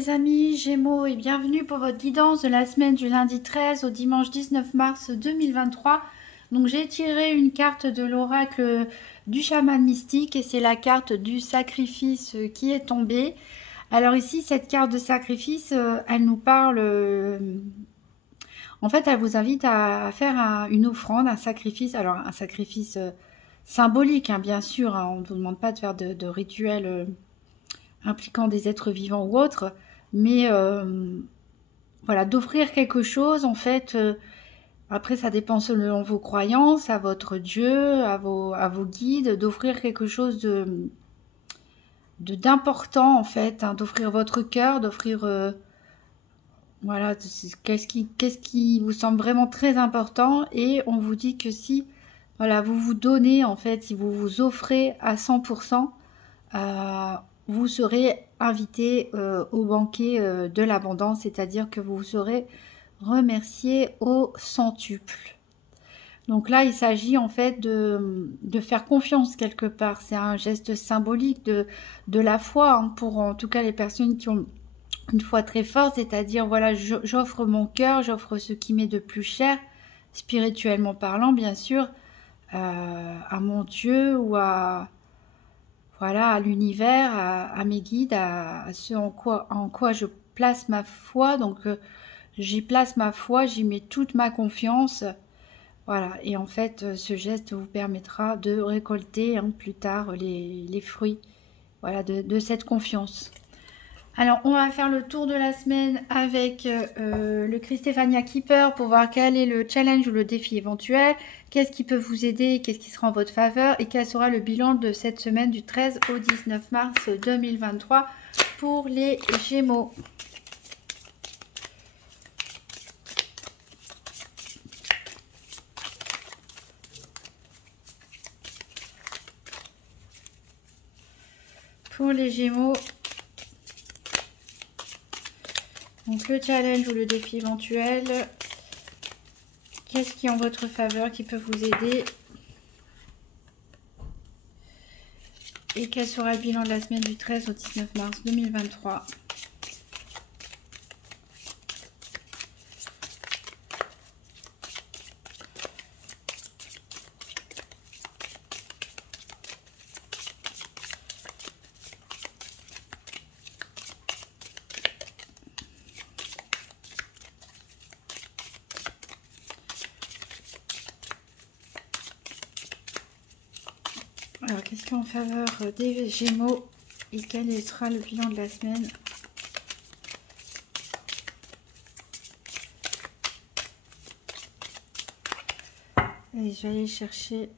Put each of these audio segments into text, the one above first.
mes amis Gémeaux et bienvenue pour votre guidance de la semaine du lundi 13 au dimanche 19 mars 2023. Donc j'ai tiré une carte de l'oracle du chaman mystique et c'est la carte du sacrifice qui est tombée. Alors ici cette carte de sacrifice, elle nous parle, en fait elle vous invite à faire une offrande, un sacrifice, alors un sacrifice symbolique hein, bien sûr, hein, on ne vous demande pas de faire de rituels impliquant des êtres vivants ou autres, mais voilà, d'offrir quelque chose, en fait, après ça dépend selon vos croyances, à votre Dieu, à vos guides, d'offrir quelque chose d'important, en fait, hein, d'offrir votre cœur, d'offrir, voilà, qu'est-ce qui vous semble vraiment très important, et on vous dit que si, voilà, vous vous donnez, en fait, si vous vous offrez à 100%, vous serez invité au banquet de l'abondance, c'est-à-dire que vous serez remercié au centuple. Donc là, il s'agit en fait de faire confiance quelque part. C'est un geste symbolique de la foi, hein, pour en tout cas les personnes qui ont une foi très forte, c'est-à-dire voilà, j'offre mon cœur, j'offre ce qui m'est de plus cher, spirituellement parlant bien sûr, à mon Dieu ou voilà, à l'univers, à mes guides, à ce en quoi je place ma foi. Donc j'y place ma foi, j'y mets toute ma confiance. Voilà, et en fait ce geste vous permettra de récolter hein, plus tard les fruits voilà, de cette confiance. Alors on va faire le tour de la semaine avec le Christéphania Keeper pour voir quel est le challenge ou le défi éventuel, qu'est-ce qui peut vous aider, qu'est-ce qui sera en votre faveur et quel sera le bilan de cette semaine du 13 au 19 mars 2023 pour les Gémeaux. Pour les Gémeaux, donc le challenge ou le défi éventuel, qu'est-ce qui est en votre faveur, qui peut vous aider et quel sera le bilan de la semaine du 13 au 19 mars 2023. Alors, qu'est-ce qui est en faveur des Gémeaux et quel sera le bilan de la semaine? Et je vais aller chercher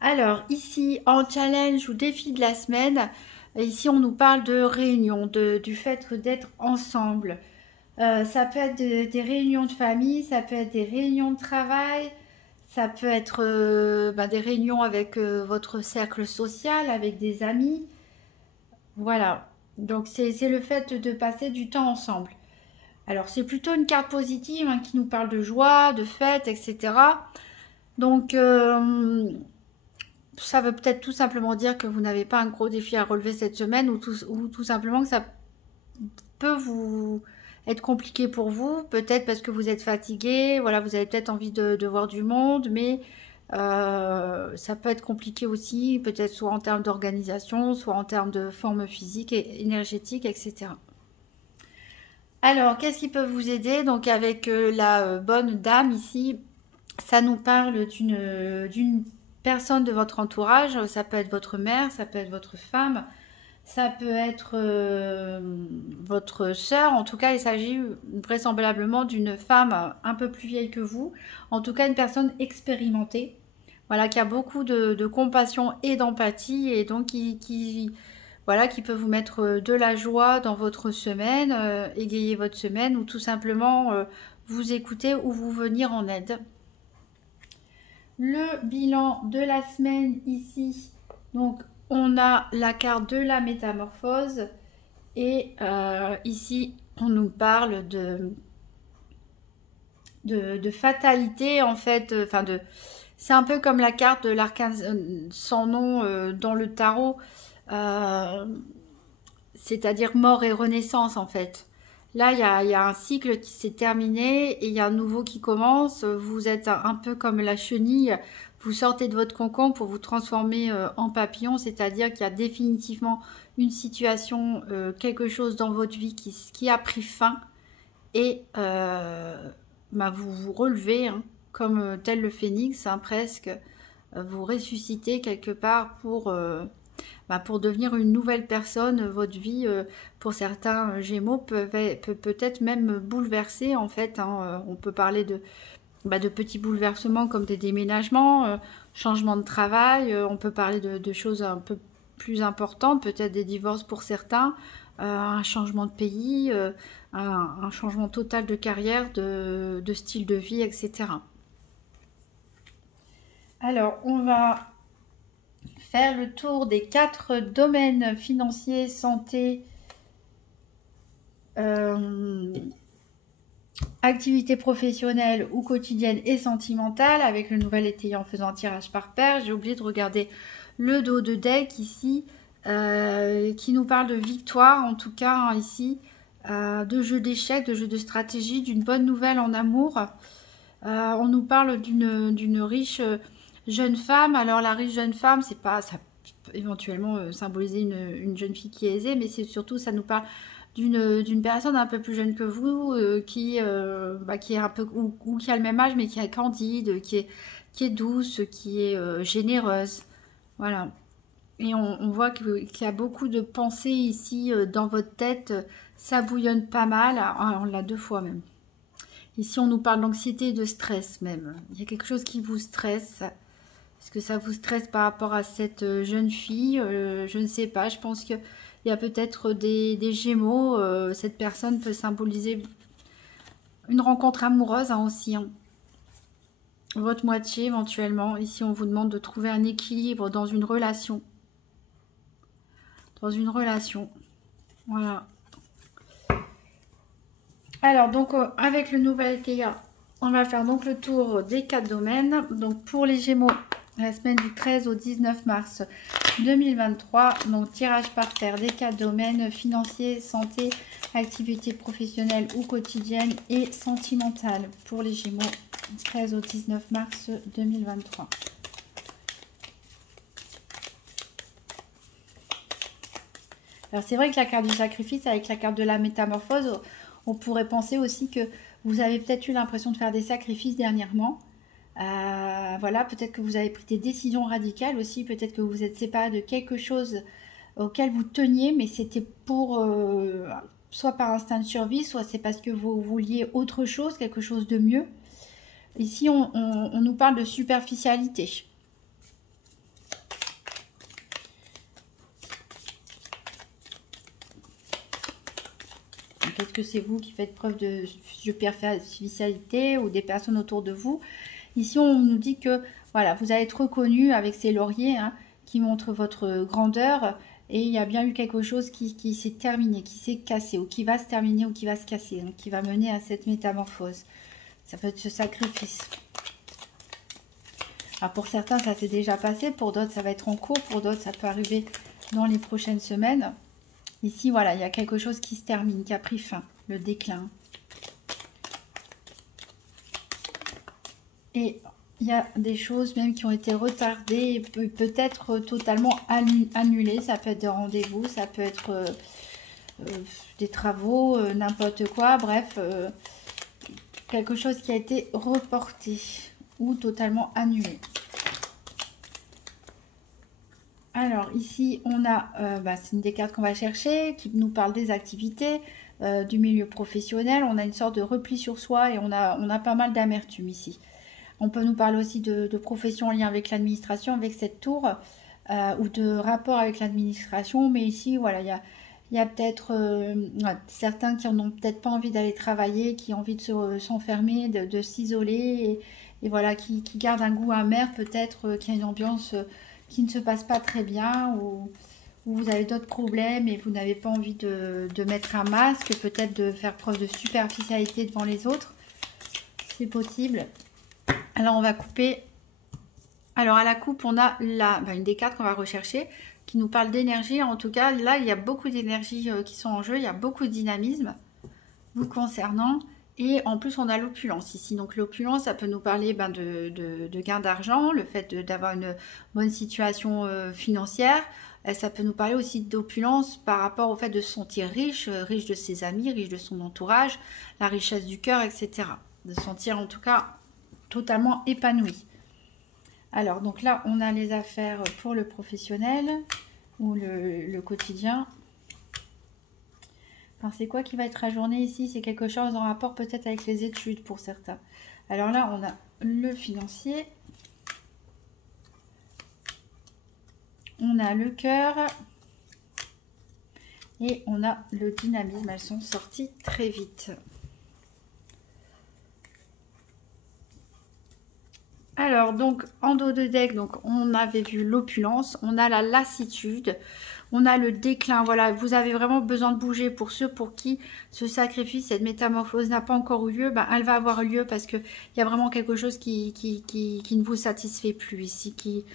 alors ici en challenge ou défi de la semaine. Ici, on nous parle de réunion, du fait d'être ensemble. Ça peut être des réunions de famille, ça peut être des réunions de travail, ça peut être des réunions avec votre cercle social, avec des amis. Voilà, donc c'est le fait de passer du temps ensemble. Alors, c'est plutôt une carte positive hein, qui nous parle de joie, de fête, etc. Donc, ça veut peut-être tout simplement dire que vous n'avez pas un gros défi à relever cette semaine ou tout simplement que ça peut vous être compliqué pour vous, peut-être parce que vous êtes fatigué, voilà, vous avez peut-être envie de voir du monde, mais ça peut être compliqué aussi, peut-être soit en termes d'organisation, soit en termes de forme physique et énergétique, etc. Alors, qu'est-ce qui peut vous aider? Donc, avec la bonne dame ici, ça nous parle d'une personne de votre entourage. Ça peut être votre mère, ça peut être votre femme, ça peut être votre sœur. En tout cas, il s'agit vraisemblablement d'une femme un peu plus vieille que vous. En tout cas, une personne expérimentée. Voilà, qui a beaucoup de compassion et d'empathie et donc voilà, qui peut vous mettre de la joie dans votre semaine, égayer votre semaine ou tout simplement vous écouter ou vous venir en aide. Le bilan de la semaine ici, donc on a la carte de la métamorphose et ici on nous parle de fatalité en fait, enfin c'est un peu comme la carte de l'arcane sans nom dans le tarot, c'est-à-dire mort et renaissance en fait. Là, il y a un cycle qui s'est terminé et il y a un nouveau qui commence. Vous êtes un peu comme la chenille, vous sortez de votre cocon pour vous transformer en papillon, c'est-à-dire qu'il y a définitivement une situation, quelque chose dans votre vie qui a pris fin et bah, vous vous relevez hein, comme tel le phénix, hein, presque. Vous ressuscitez quelque part pour devenir une nouvelle personne. Votre vie, pour certains Gémeaux, peut-être même bouleversée en fait. Hein. On peut parler de petits bouleversements comme des déménagements, changement de travail. On peut parler de choses un peu plus importantes, peut-être des divorces pour certains, un changement de pays, un changement total de carrière, de style de vie, etc. Alors, on va faire le tour des 4 domaines financiers, santé, activité professionnelle ou quotidienne et sentimentale avec le nouvel étayer en faisant un tirage par paire. J'ai oublié de regarder le dos de deck ici qui nous parle de victoire en tout cas hein, ici, de jeu d'échecs, de jeu de stratégie, d'une bonne nouvelle en amour. On nous parle d'une riche jeune femme. Alors la riche jeune femme, c'est pas ça peut éventuellement symboliser une jeune fille qui est aisée, mais c'est surtout ça nous parle d'une personne un peu plus jeune que vous qui est un peu ou qui a le même âge mais qui est candide, qui est douce, qui est généreuse. Voilà. Et on voit qu'il y a beaucoup de pensées ici dans votre tête. Ça bouillonne pas mal. Ah, on l'a 2 fois même. Ici, on nous parle d'anxiété et de stress même. Il y a quelque chose qui vous stresse. Est-ce que ça vous stresse par rapport à cette jeune fille? Je ne sais pas. Je pense qu'il y a peut-être des Gémeaux. Cette personne peut symboliser une rencontre amoureuse hein, aussi. Hein. Votre moitié éventuellement. Ici, on vous demande de trouver un équilibre dans une relation. Dans une relation. Voilà. Alors, donc, avec le nouvel étayer, on va faire donc le tour des 4 domaines. Donc, pour les Gémeaux, la semaine du 13 au 19 mars 2023. Donc, tirage par paire des 4 domaines financiers, santé, activité professionnelle ou quotidienne et sentimentale pour les Gémeaux, du 13 au 19 mars 2023. Alors, c'est vrai que la carte du sacrifice avec la carte de la métamorphose, on pourrait penser aussi que vous avez peut-être eu l'impression de faire des sacrifices dernièrement. Voilà, peut-être que vous avez pris des décisions radicales aussi, peut-être que vous vous êtes séparé de quelque chose auquel vous teniez, mais c'était pour soit par instinct de survie, soit c'est parce que vous vouliez autre chose, quelque chose de mieux. Ici, on nous parle de superficialité. Peut-être que c'est vous qui faites preuve de superficialité ou des personnes autour de vous. Ici, on nous dit que voilà, vous allez être reconnu avec ces lauriers hein, qui montrent votre grandeur. Et il y a bien eu quelque chose qui s'est terminé, qui s'est cassé, ou qui va se terminer, ou qui va se casser, hein, qui va mener à cette métamorphose. Ça peut être ce sacrifice. Alors pour certains, ça s'est déjà passé. Pour d'autres, ça va être en cours. Pour d'autres, ça peut arriver dans les prochaines semaines. Ici, voilà, il y a quelque chose qui se termine, qui a pris fin, le déclin. Et il y a des choses même qui ont été retardées, peut-être totalement annulées. Ça peut être des rendez-vous, ça peut être des travaux, n'importe quoi. Bref, quelque chose qui a été reporté ou totalement annulé. Alors ici on a, c'est une des cartes qu'on va chercher, qui nous parle des activités, du milieu professionnel. On a une sorte de repli sur soi et on a pas mal d'amertume ici. On peut nous parler aussi de profession en lien avec l'administration, avec cette tour, ou de rapport avec l'administration. Mais ici, voilà, il y a peut-être certains qui n'ont peut-être pas envie d'aller travailler, qui ont envie de s'enfermer, de s'isoler, et voilà, qui gardent un goût amer peut-être, qui a une ambiance qui ne se passe pas très bien, ou vous avez d'autres problèmes et vous n'avez pas envie de mettre un masque, peut-être de faire preuve de superficialité devant les autres. c'est possible. Alors, on va couper. Alors, à la coupe, on a une des cartes qu'on va rechercher qui nous parle d'énergie. En tout cas, là, il y a beaucoup d'énergie qui sont en jeu. Il y a beaucoup de dynamisme vous concernant. Et en plus, on a l'opulence ici. Donc, l'opulence, ça peut nous parler de gain d'argent, le fait d'avoir une bonne situation financière. Ça peut nous parler aussi d'opulence par rapport au fait de se sentir riche, riche de ses amis, riche de son entourage, la richesse du cœur, etc. De se sentir en tout cas totalement épanoui. Alors, donc là, on a les affaires pour le professionnel ou le quotidien. Alors, c'est quoi qui va être ajourné ici? C'est quelque chose en rapport peut-être avec les études pour certains. Alors là, on a le financier. On a le cœur. Et on a le dynamisme. Elles sont sorties très vite. Alors, donc, en dos de deck, donc, on avait vu l'opulence, on a la lassitude, on a le déclin. Voilà, vous avez vraiment besoin de bouger. Pour ceux pour qui ce sacrifice, cette métamorphose n'a pas encore eu lieu, ben, elle va avoir lieu parce qu'il y a vraiment quelque chose qui ne vous satisfait plus ici, qui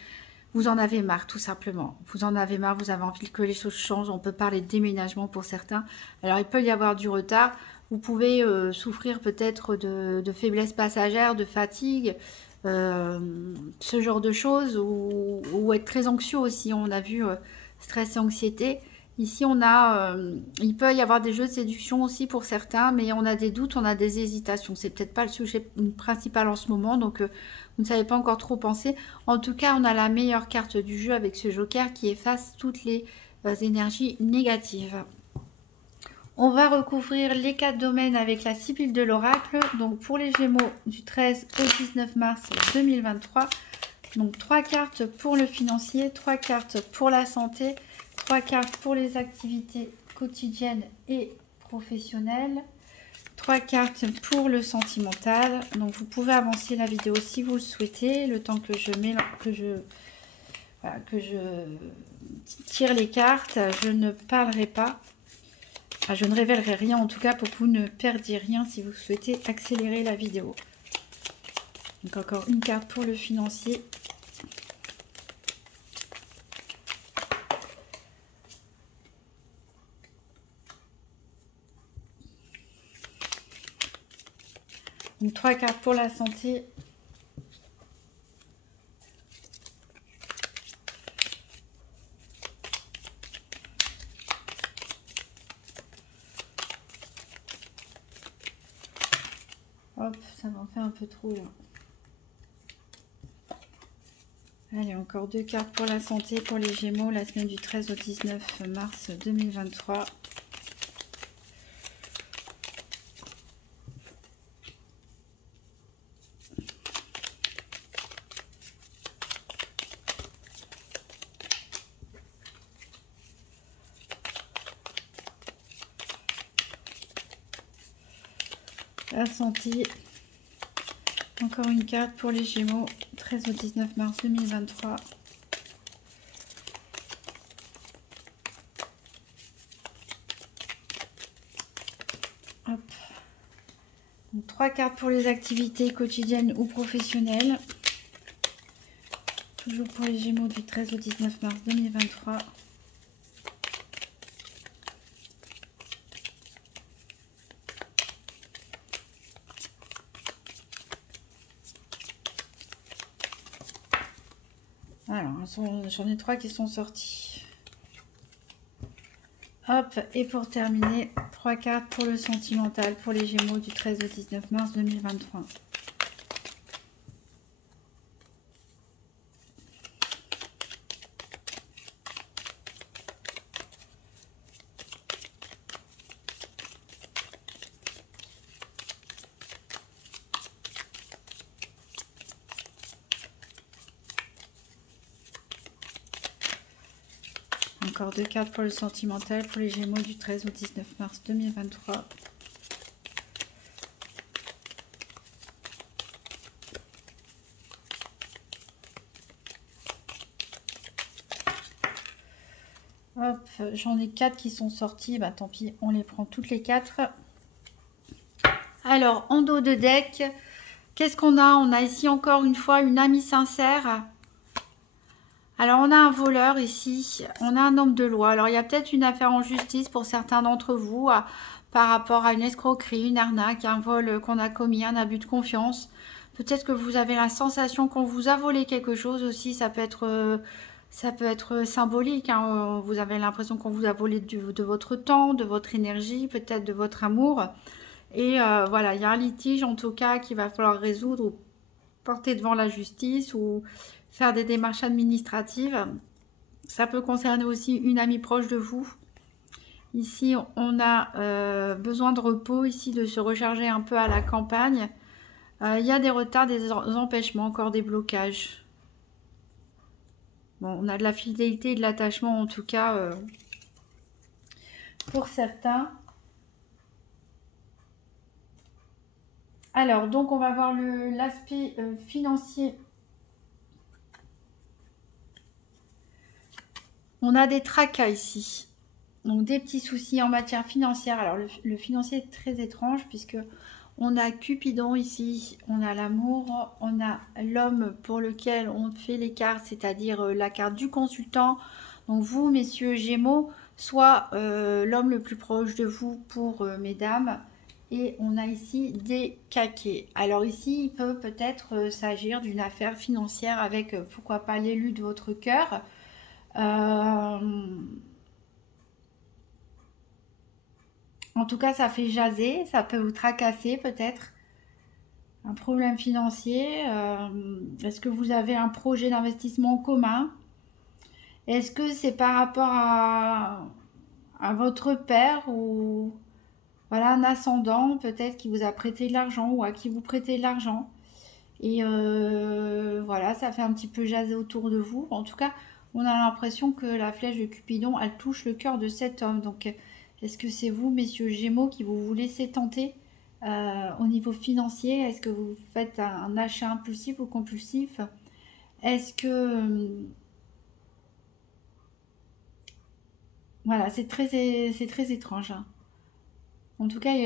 vous en avez marre tout simplement. Vous en avez marre, vous avez envie que les choses changent. On peut parler de déménagement pour certains. Alors, il peut y avoir du retard. Vous pouvez souffrir peut-être de faiblesse passagère, de fatigue. Ce genre de choses ou être très anxieux aussi. On a vu stress et anxiété. Ici, on a, il peut y avoir des jeux de séduction aussi pour certains, mais on a des doutes, on a des hésitations. C'est peut-être pas le sujet principal en ce moment, donc vous ne savez pas encore trop penser. En tout cas, on a la meilleure carte du jeu avec ce joker qui efface toutes les énergies négatives. On va recouvrir les 4 domaines avec la Sibylle de l'Oracle. Donc pour les Gémeaux du 13 au 19 mars 2023. Donc 3 cartes pour le financier, 3 cartes pour la santé, 3 cartes pour les activités quotidiennes et professionnelles, 3 cartes pour le sentimental. Donc vous pouvez avancer la vidéo si vous le souhaitez, le temps que je tire les cartes. Je ne parlerai pas. Je ne révélerai rien en tout cas pour que vous ne perdiez rien si vous souhaitez accélérer la vidéo. Donc encore une carte pour le financier. Donc 3 cartes pour la santé. Hop, ça m'en fait un peu trop là. Allez, encore 2 cartes pour la santé, pour les Gémeaux, la semaine du 13 au 19 mars 2023. La santé. Encore une carte pour les Gémeaux, 13 au 19 mars 2023. Hop. Donc, 3 cartes pour les activités quotidiennes ou professionnelles. Toujours pour les Gémeaux du 13 au 19 mars 2023. Alors, j'en ai 3 qui sont sortis. Hop, et pour terminer, 3 cartes pour le sentimental, pour les Gémeaux du 13 au 19 mars 2023. Encore 2 cartes pour le sentimental, pour les Gémeaux du 13 au 19 mars 2023. Hop, j'en ai 4 qui sont sortis, bah tant pis, on les prend toutes les 4. Alors, en dos de deck, Qu'est-ce qu'on a? On a ici encore une fois une amie sincère. Alors, on a un voleur ici, on a un homme de loi. Alors, il y a peut-être une affaire en justice pour certains d'entre vous par rapport à une escroquerie, une arnaque, un vol qu'on a commis, un abus de confiance. Peut-être que vous avez la sensation qu'on vous a volé quelque chose aussi. Ça peut être symbolique, hein. Vous avez l'impression qu'on vous a volé de votre temps, de votre énergie, peut-être de votre amour. Et voilà, il y a un litige en tout cas qu'il va falloir résoudre ou porter devant la justice ou faire des démarches administratives. Ça peut concerner aussi une amie proche de vous. Ici, on a besoin de repos, ici, de se recharger un peu à la campagne. Il y a des retards, des empêchements, encore des blocages. Bon, on a de la fidélité et de l'attachement, en tout cas, pour certains. Alors, donc, on va voir l'aspect financier. On a des tracas ici. Donc, des petits soucis en matière financière. Alors, le financier est très étrange puisque on a Cupidon ici. On a l'amour. On a l'homme pour lequel on fait les cartes, c'est-à-dire la carte du consultant. Donc, vous, messieurs Gémeaux, soit l'homme le plus proche de vous pour mesdames. Et on a ici des caquets. Alors ici, il peut peut-être s'agir d'une affaire financière avec, pourquoi pas, l'élu de votre cœur. En tout cas, ça fait jaser, ça peut vous tracasser peut-être. Un problème financier. Est-ce que vous avez un projet d'investissement en commun? Est-ce que c'est par rapport à votre père ou voilà un ascendant peut-être qui vous a prêté de l'argent ou à qui vous prêtez de l'argent? Et voilà, ça fait un petit peu jaser autour de vous. En tout cas, on a l'impression que la flèche de Cupidon, elle touche le cœur de cet homme. Donc, est-ce que c'est vous, messieurs Gémeaux, qui vous laissez tenter au niveau financier? Est-ce que vous faites un achat impulsif ou compulsif? Est-ce que... voilà, c'est très étrange, hein. En tout cas, il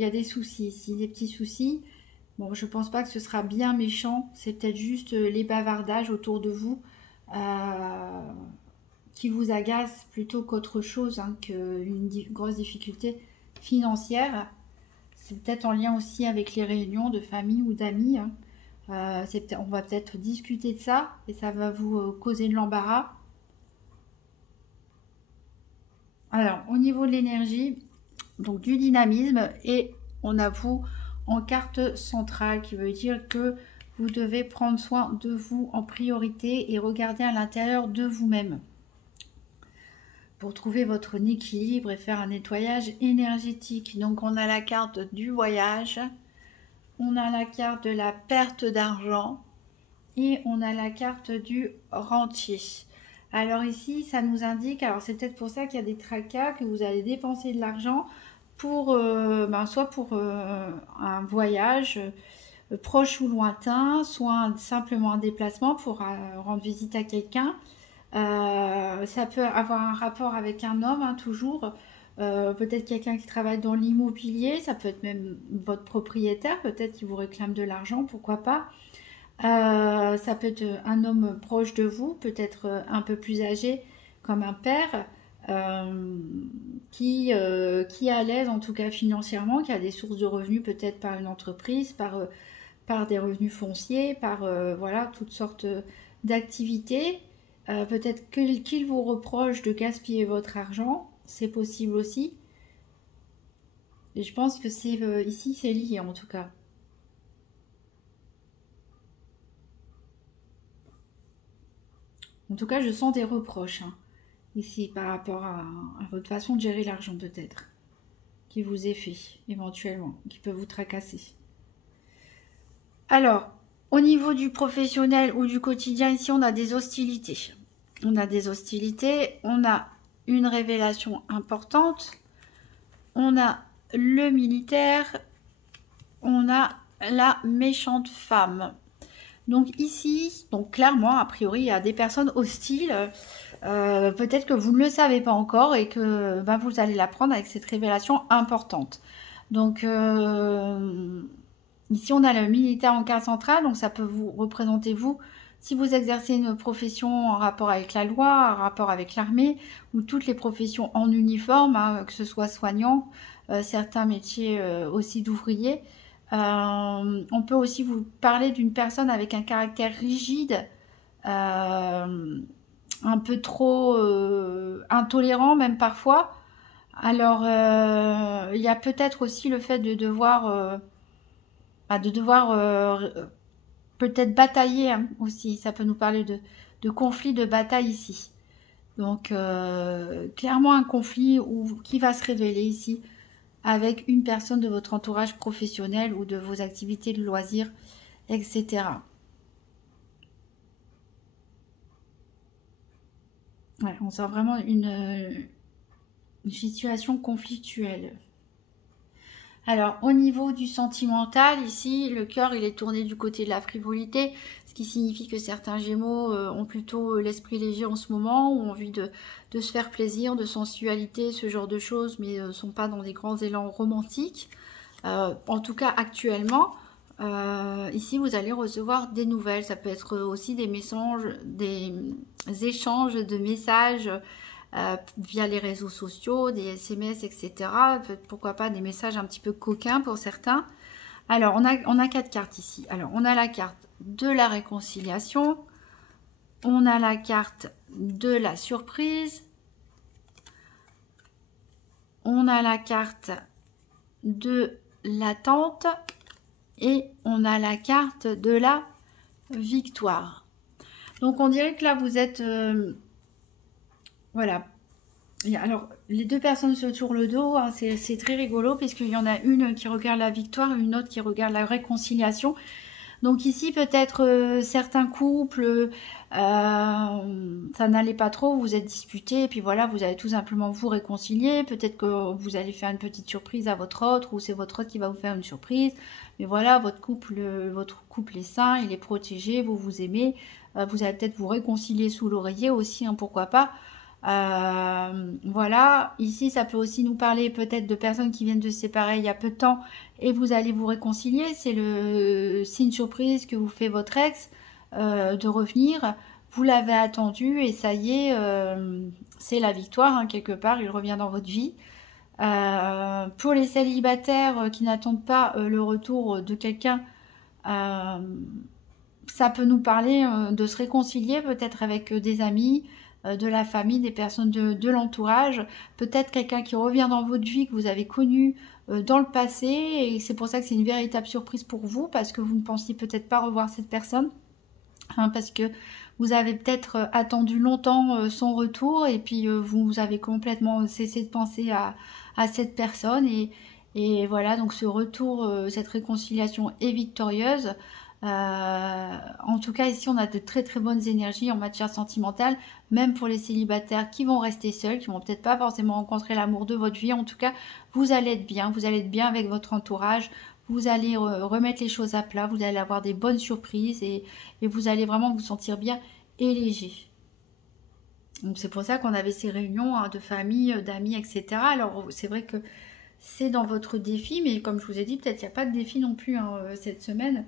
y a des soucis ici, des petits soucis. Bon, je pense pas que ce sera bien méchant. C'est peut-être juste les bavardages autour de vous qui vous agacent plutôt qu'autre chose, hein, qu'une grosse difficulté financière. C'est peut-être en lien aussi avec les réunions de famille ou d'amis, hein. On va peut-être discuter de ça et ça va vous causer de l'embarras. Alors, au niveau de l'énergie, donc du dynamisme, et on a vous en carte centrale qui veut dire que vous devez prendre soin de vous en priorité et regarder à l'intérieur de vous-même pour trouver votre équilibre et faire un nettoyage énergétique. Donc on a la carte du voyage, on a la carte de la perte d'argent et on a la carte du rentier. Alors ici, ça nous indique, alors c'est peut-être pour ça qu'il y a des tracas, que vous allez dépenser de l'argent pour, soit pour un voyage proche ou lointain, soit simplement un déplacement pour rendre visite à quelqu'un. Ça peut avoir un rapport avec un homme, hein, toujours. Peut-être quelqu'un qui travaille dans l'immobilier, ça peut être même votre propriétaire, peut-être qu'il vous réclame de l'argent, pourquoi pas. Ça peut être un homme proche de vous, peut-être un peu plus âgé, comme un père, qui est à l'aise en tout cas financièrement, qui a des sources de revenus peut-être par une entreprise, par des revenus fonciers, par voilà, toutes sortes d'activités. Peut-être qu'il vous reproche de gaspiller votre argent, c'est possible aussi. Et je pense que ici c'est lié en tout cas. En tout cas, je sens des reproches, hein, ici par rapport à votre façon de gérer l'argent peut-être, qui vous est fait éventuellement, qui peut vous tracasser. Alors, au niveau du professionnel ou du quotidien, ici on a des hostilités. On a des hostilités, on a une révélation importante, on a le militaire, on a la méchante femme. Donc ici, donc clairement, a priori, il y a des personnes hostiles. Peut-être que vous ne le savez pas encore et que vous allez l'apprendre avec cette révélation importante. Donc Ici, on a le militaire en carte centrale, donc ça peut vous représenter vous, si vous exercez une profession en rapport avec la loi, en rapport avec l'armée, ou toutes les professions en uniforme, hein, que ce soit soignant, certains métiers aussi d'ouvriers. On peut aussi vous parler d'une personne avec un caractère rigide, un peu trop intolérant même parfois. Alors, il y a peut-être aussi le fait de devoir peut-être batailler hein, aussi. Ça peut nous parler de conflit, de bataille ici. Donc, clairement un conflit qui va se révéler ici avec une personne de votre entourage professionnel ou de vos activités de loisirs, etc. Ouais, on sent vraiment une situation conflictuelle. Alors, au niveau du sentimental, ici, le cœur, il est tourné du côté de la frivolité, ce qui signifie que certains Gémeaux ont plutôt l'esprit léger en ce moment, ou ont envie de se faire plaisir, de sensualité, ce genre de choses, mais ne sont pas dans des grands élans romantiques. En tout cas, actuellement, ici, vous allez recevoir des nouvelles. Ça peut être aussi des messages, des échanges de messages via les réseaux sociaux, des SMS, etc. Pourquoi pas des messages un petit peu coquins pour certains. Alors, on a 4 cartes ici. Alors, on a la carte de la réconciliation. On a la carte de la surprise. On a la carte de l'attente. Et on a la carte de la victoire. Donc, on dirait que là, vous êtes... voilà. Alors, les deux personnes se tournent le dos, hein, c'est très rigolo, puisqu'il y en a une qui regarde la victoire, une autre qui regarde la réconciliation. Donc ici, peut-être certains couples, ça n'allait pas trop, vous êtes disputés, et puis voilà, vous allez tout simplement vous réconcilier. Peut-être que vous allez faire une petite surprise à votre autre, ou c'est votre autre qui va vous faire une surprise. Mais voilà, votre couple est sain, il est protégé, vous vous aimez. Vous allez peut-être vous réconcilier sous l'oreiller aussi, hein, pourquoi pas. Voilà, ici ça peut aussi nous parler peut-être de personnes qui viennent de se séparer il y a peu de temps et vous allez vous réconcilier. C'est une surprise que vous fait votre ex de revenir. Vous l'avez attendu et ça y est, c'est la victoire hein, quelque part, il revient dans votre vie. Pour les célibataires qui n'attendent pas le retour de quelqu'un, ça peut nous parler de se réconcilier peut-être avec des amis, de la famille, des personnes de l'entourage, peut-être quelqu'un qui revient dans votre vie que vous avez connu dans le passé et c'est pour ça que c'est une véritable surprise pour vous parce que vous ne pensiez peut-être pas revoir cette personne, hein, parce que vous avez peut-être attendu longtemps son retour et puis vous avez complètement cessé de penser à cette personne et voilà, donc ce retour, cette réconciliation est victorieuse. En tout cas ici on a de très très bonnes énergies en matière sentimentale, même pour les célibataires qui vont rester seuls, qui vont peut-être pas forcément rencontrer l'amour de votre vie. En tout cas vous allez être bien avec votre entourage, vous allez remettre les choses à plat, vous allez avoir des bonnes surprises et vous allez vraiment vous sentir bien et léger. Donc c'est pour ça qu'on avait ces réunions hein, de famille, d'amis, etc. Alors c'est vrai que c'est dans votre défi, mais comme je vous ai dit, peut-être il n'y a pas de défi non plus hein, cette semaine.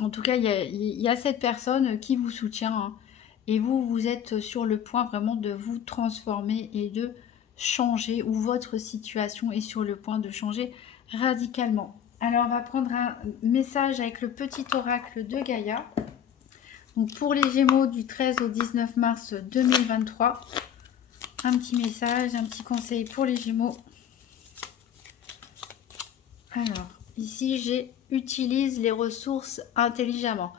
En tout cas, il y a cette personne qui vous soutient hein, et vous êtes sur le point vraiment de vous transformer et de changer ou votre situation est sur le point de changer radicalement. Alors, on va prendre un message avec le petit oracle de Gaïa. Donc, pour les Gémeaux du 13 au 19 mars 2023, un petit message, un petit conseil pour les Gémeaux. Alors, ici, utilise les ressources intelligemment.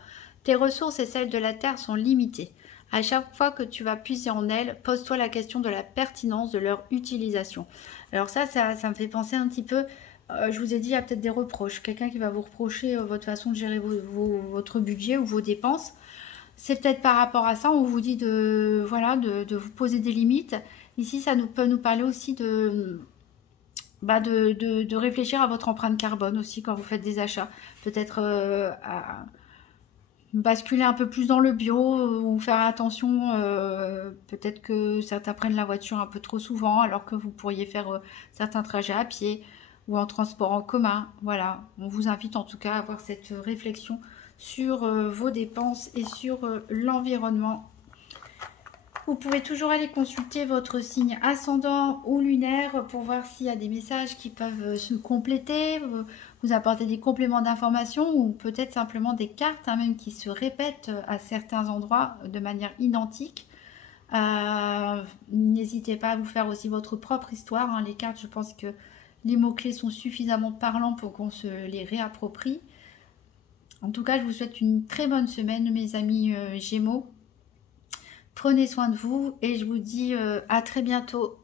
Tes ressources et celles de la Terre sont limitées. À chaque fois que tu vas puiser en elles, pose-toi la question de la pertinence de leur utilisation. Alors ça me fait penser un petit peu, je vous ai dit, il y a peut-être des reproches. Quelqu'un qui va vous reprocher votre façon de gérer votre budget ou vos dépenses. C'est peut-être par rapport à ça, on vous dit de vous poser des limites. Ici, ça peut nous parler aussi de réfléchir à votre empreinte carbone aussi quand vous faites des achats. Peut-être à basculer un peu plus dans le bio ou faire attention. Peut-être que certains prennent la voiture un peu trop souvent alors que vous pourriez faire certains trajets à pied. ou en transport en commun. Voilà, on vous invite en tout cas à avoir cette réflexion sur vos dépenses et sur l'environnement. Vous pouvez toujours aller consulter votre signe ascendant ou lunaire pour voir s'il y a des messages qui peuvent se compléter, vous apporter des compléments d'information ou peut-être simplement des cartes même qui se répètent à certains endroits de manière identique. N'hésitez pas à vous faire aussi votre propre histoire. Hein. Les cartes, je pense que les mots-clés sont suffisamment parlants pour qu'on se les réapproprie. En tout cas, je vous souhaite une très bonne semaine, mes amis Gémeaux. Prenez soin de vous et je vous dis à très bientôt.